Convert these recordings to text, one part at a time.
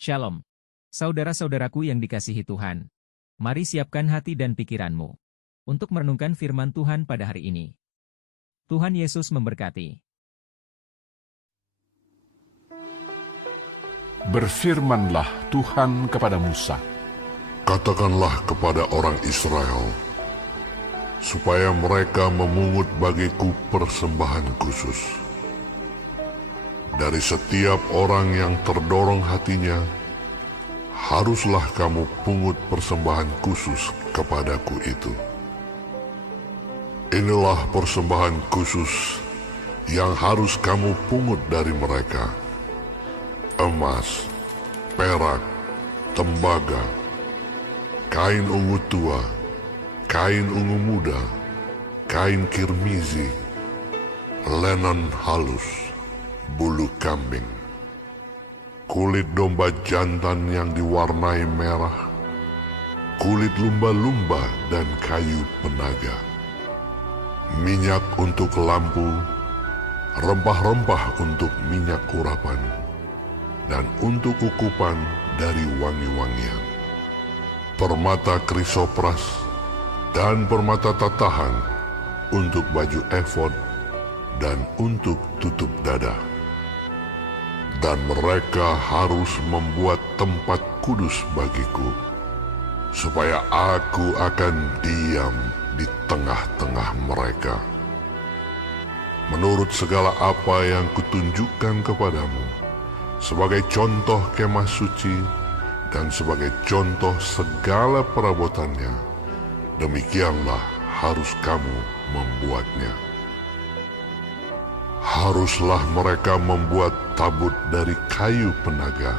Shalom. Saudara-saudaraku yang dikasihi Tuhan. Mari siapkan hati dan pikiranmu untuk merenungkan firman Tuhan pada hari ini. Tuhan Yesus memberkati. Berfirmanlah Tuhan kepada Musa, Katakanlah kepada orang Israel, supaya mereka memungut bagiku persembahan khusus. Dari setiap orang yang terdorong hatinya, haruslah kamu pungut persembahan khusus kepadaku itu. Inilah persembahan khusus yang harus kamu pungut dari mereka: emas, perak, tembaga, kain ungu tua, kain ungu muda, kain kirmizi, lenan halus, bulu kambing, kulit domba jantan yang diwarnai merah, kulit lumba-lumba dan kayu penaga, minyak untuk lampu, rempah-rempah untuk minyak urapan, dan untuk ukupan dari wangi-wangian, permata krisopras dan permata tatahan untuk baju efod dan untuk tutup dada. Dan mereka harus membuat tempat kudus bagiku, supaya aku akan diam di tengah-tengah mereka. Menurut segala apa yang kutunjukkan kepadamu, sebagai contoh kemah suci dan sebagai contoh segala perabotannya, demikianlah harus kamu membuatnya. Haruslah mereka membuat tabut dari kayu penaga,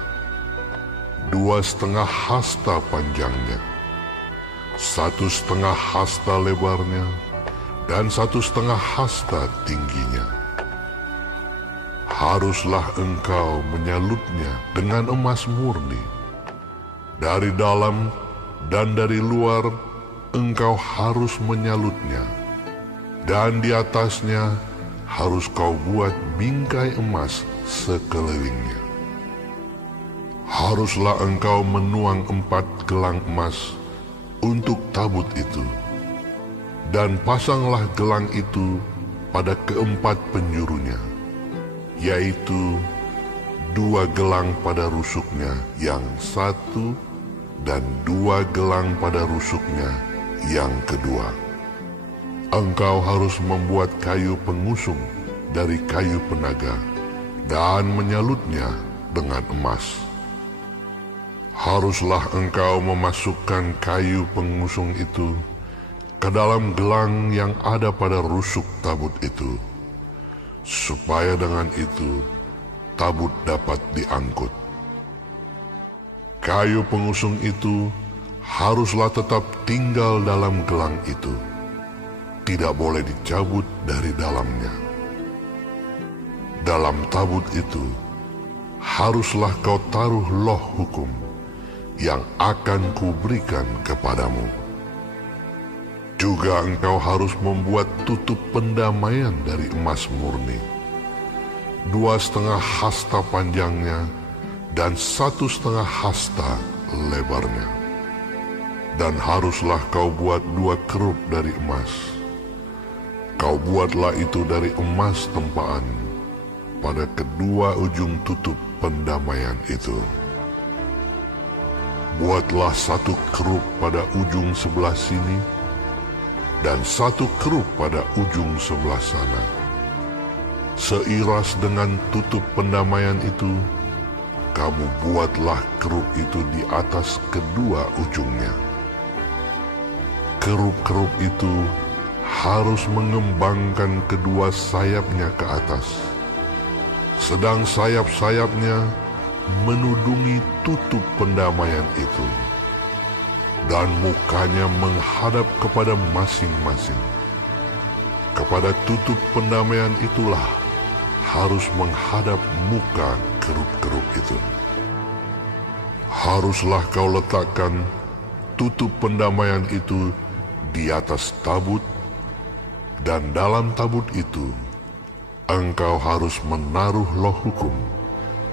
2,5 hasta panjangnya, 1,5 hasta lebarnya, dan 1,5 hasta tingginya. Haruslah engkau menyalutnya dengan emas murni. Dari dalam dan dari luar engkau harus menyalutnya, dan di atasnya harus kau buat bingkai emas sekelilingnya. Haruslah engkau menuang 4 gelang emas untuk tabut itu, dan pasanglah gelang itu pada keempat penjurunya, yaitu 2 gelang pada rusuknya yang satu dan 2 gelang pada rusuknya yang kedua. Engkau harus membuat kayu pengusung dari kayu penaga dan menyalutnya dengan emas. Haruslah engkau memasukkan kayu pengusung itu ke dalam gelang yang ada pada rusuk tabut itu, supaya dengan itu tabut dapat diangkut. Kayu pengusung itu haruslah tetap tinggal dalam gelang itu, tidak boleh dicabut dari dalamnya. Dalam tabut itu haruslah kau taruh loh hukum yang akan kuberikan kepadamu. Juga engkau harus membuat tutup pendamaian dari emas murni, 2,5 hasta panjangnya dan 1,5 hasta lebarnya. Dan haruslah kau buat 2 kerup dari emas. Kau buatlah itu dari emas tempaan pada kedua ujung tutup pendamaian itu. Buatlah 1 kerup pada ujung sebelah sini dan 1 kerup pada ujung sebelah sana. Seiras dengan tutup pendamaian itu, kamu buatlah kerup itu di atas kedua ujungnya. Kerup-kerup itu harus mengembangkan kedua sayapnya ke atas, sedang sayap-sayapnya menudungi tutup pendamaian itu, dan mukanya menghadap kepada masing-masing. Kepada tutup pendamaian itulah harus menghadap muka kerup-kerup itu. Haruslah kau letakkan tutup pendamaian itu di atas tabut, dan dalam tabut itu engkau harus menaruh loh hukum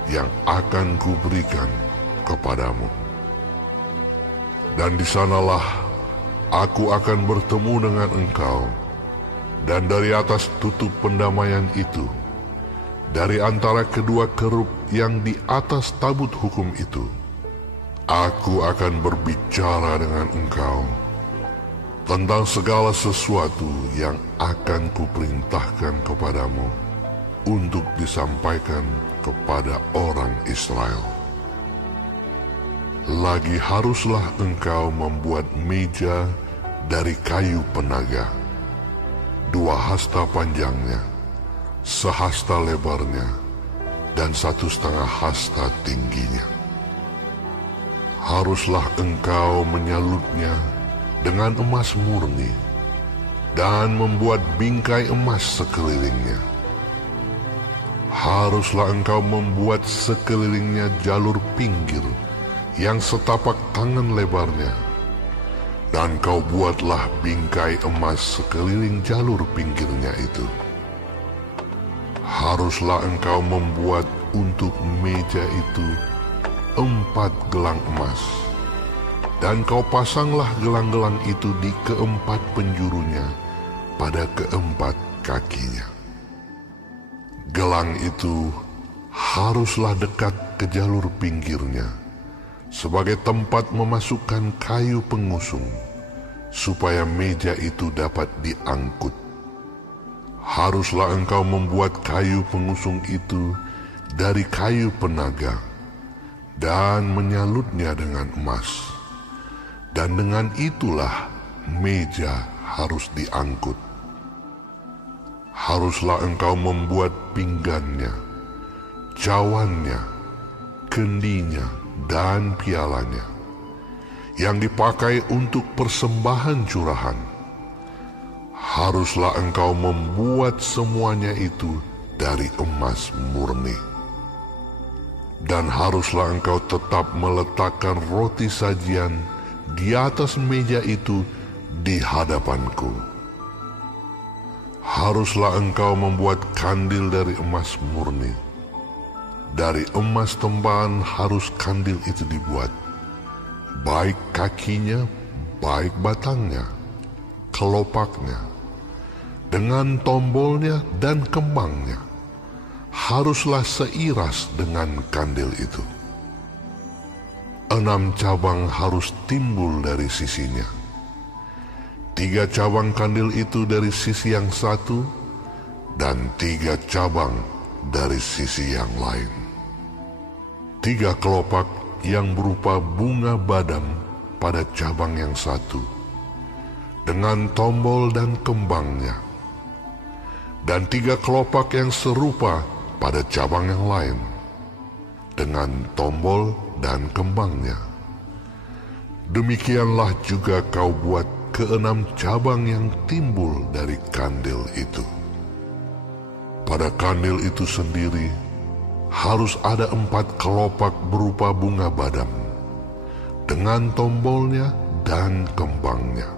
yang akan kuberikan kepadamu. Dan di sanalah aku akan bertemu dengan engkau, dan dari atas tutup pendamaian itu, dari antara kedua kerub yang di atas tabut hukum itu, aku akan berbicara dengan engkau tentang segala sesuatu yang akan kuperintahkan kepadamu untuk disampaikan kepada orang Israel. Lagi haruslah engkau membuat meja dari kayu penaga, 2 hasta panjangnya, 1 hasta lebarnya, dan 1,5 hasta tingginya. Haruslah engkau menyalutnya dengan emas murni, dan membuat bingkai emas sekelilingnya. Haruslah engkau membuat sekelilingnya jalur pinggir yang setapak tangan lebarnya, dan kau buatlah bingkai emas sekeliling jalur pinggirnya itu. Haruslah engkau membuat untuk meja itu 4 gelang emas, dan kau pasanglah gelang-gelang itu di keempat penjurunya pada keempat kakinya. Gelang itu haruslah dekat ke jalur pinggirnya, sebagai tempat memasukkan kayu pengusung, supaya meja itu dapat diangkut. Haruslah engkau membuat kayu pengusung itu dari kayu penaga, dan menyalutnya dengan emas. Dan dengan itulah meja harus diangkut. Haruslah engkau membuat pinggannya, cawannya, kendinya, dan pialanya, yang dipakai untuk persembahan curahan. Haruslah engkau membuat semuanya itu dari emas murni. Dan haruslah engkau tetap meletakkan roti sajian di atas meja itu di hadapanku. Haruslah engkau membuat kandil dari emas murni. Dari emas tempahan harus kandil itu dibuat, baik kakinya, baik batangnya, kelopaknya, dengan tombolnya dan kembangnya. Haruslah seiras dengan kandil itu. 6 cabang harus timbul dari sisinya. 3 cabang kandil itu dari sisi yang satu, dan 3 cabang dari sisi yang lain. 3 kelopak yang berupa bunga badam pada cabang yang satu, dengan tombol dan kembangnya. Dan 3 kelopak yang serupa pada cabang yang lain, dengan tombol dan kembangnya. Demikianlah juga kau buat ke-6 cabang yang timbul dari kandil itu. Pada kandil itu sendiri harus ada 4 kelopak berupa bunga badam, dengan tombolnya dan kembangnya.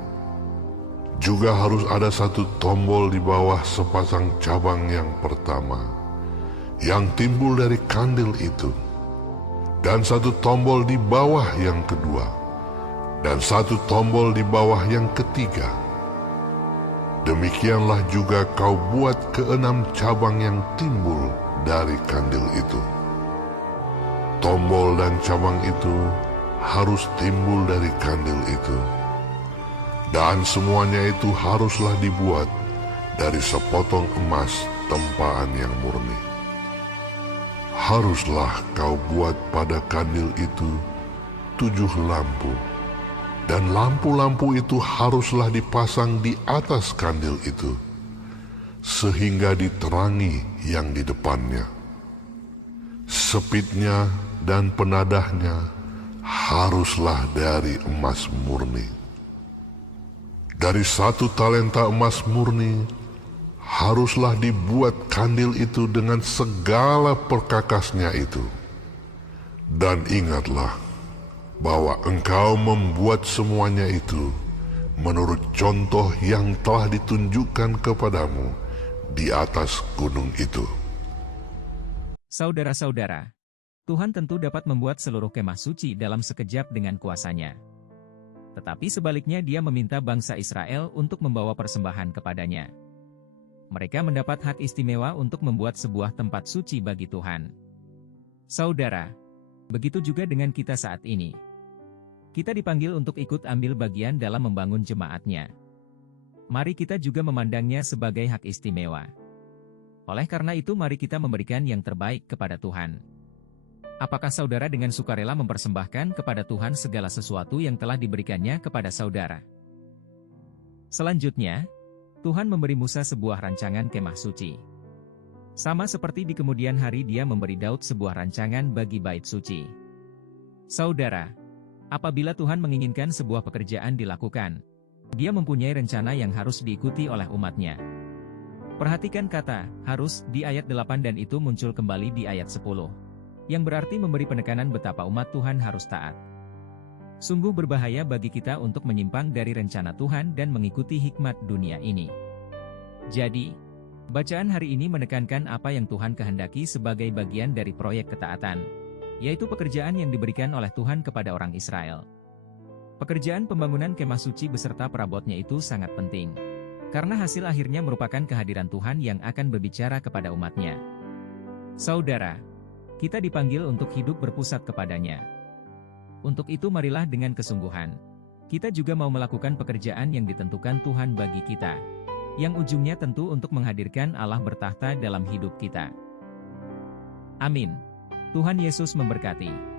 Juga harus ada 1 tombol di bawah sepasang cabang yang pertama, yang timbul dari kandil itu, dan 1 tombol di bawah yang kedua, dan 1 tombol di bawah yang ketiga. Demikianlah juga kau buat ke-6 cabang yang timbul dari kandil itu. Tombol dan cabang itu harus timbul dari kandil itu, dan semuanya itu haruslah dibuat dari sepotong emas tempaan yang murni. Haruslah kau buat pada kandil itu 7 lampu, dan lampu-lampu itu haruslah dipasang di atas kandil itu, sehingga diterangi yang di depannya. Sepitnya dan penadahnya haruslah dari emas murni. Dari 1 talenta emas murni haruslah dibuat kandil itu dengan segala perkakasnya itu. Dan ingatlah bahwa engkau membuat semuanya itu menurut contoh yang telah ditunjukkan kepadamu di atas gunung itu. Saudara-saudara, Tuhan tentu dapat membuat seluruh kemah suci dalam sekejap dengan kuasanya. Tetapi sebaliknya Dia meminta bangsa Israel untuk membawa persembahan kepadanya. Mereka mendapat hak istimewa untuk membuat sebuah tempat suci bagi Tuhan. Saudara, begitu juga dengan kita saat ini. Kita dipanggil untuk ikut ambil bagian dalam membangun jemaatnya. Mari kita juga memandangnya sebagai hak istimewa. Oleh karena itu mari kita memberikan yang terbaik kepada Tuhan. Apakah saudara dengan sukarela mempersembahkan kepada Tuhan segala sesuatu yang telah diberikannya kepada saudara? Selanjutnya, Tuhan memberi Musa sebuah rancangan kemah suci. Sama seperti di kemudian hari Dia memberi Daud sebuah rancangan bagi bait suci. Saudara, apabila Tuhan menginginkan sebuah pekerjaan dilakukan, Dia mempunyai rencana yang harus diikuti oleh umatnya. Perhatikan kata "harus" di ayat 8 dan itu muncul kembali di ayat 10. Yang berarti memberi penekanan betapa umat Tuhan harus taat. Sungguh berbahaya bagi kita untuk menyimpang dari rencana Tuhan dan mengikuti hikmat dunia ini. Jadi, bacaan hari ini menekankan apa yang Tuhan kehendaki sebagai bagian dari proyek ketaatan, yaitu pekerjaan yang diberikan oleh Tuhan kepada orang Israel. Pekerjaan pembangunan kemah suci beserta perabotnya itu sangat penting, karena hasil akhirnya merupakan kehadiran Tuhan yang akan berbicara kepada umatnya. Saudara, kita dipanggil untuk hidup berpusat kepadanya. Untuk itu marilah dengan kesungguhan, kita juga mau melakukan pekerjaan yang ditentukan Tuhan bagi kita, yang ujungnya tentu untuk menghadirkan Allah bertahta dalam hidup kita. Amin. Tuhan Yesus memberkati.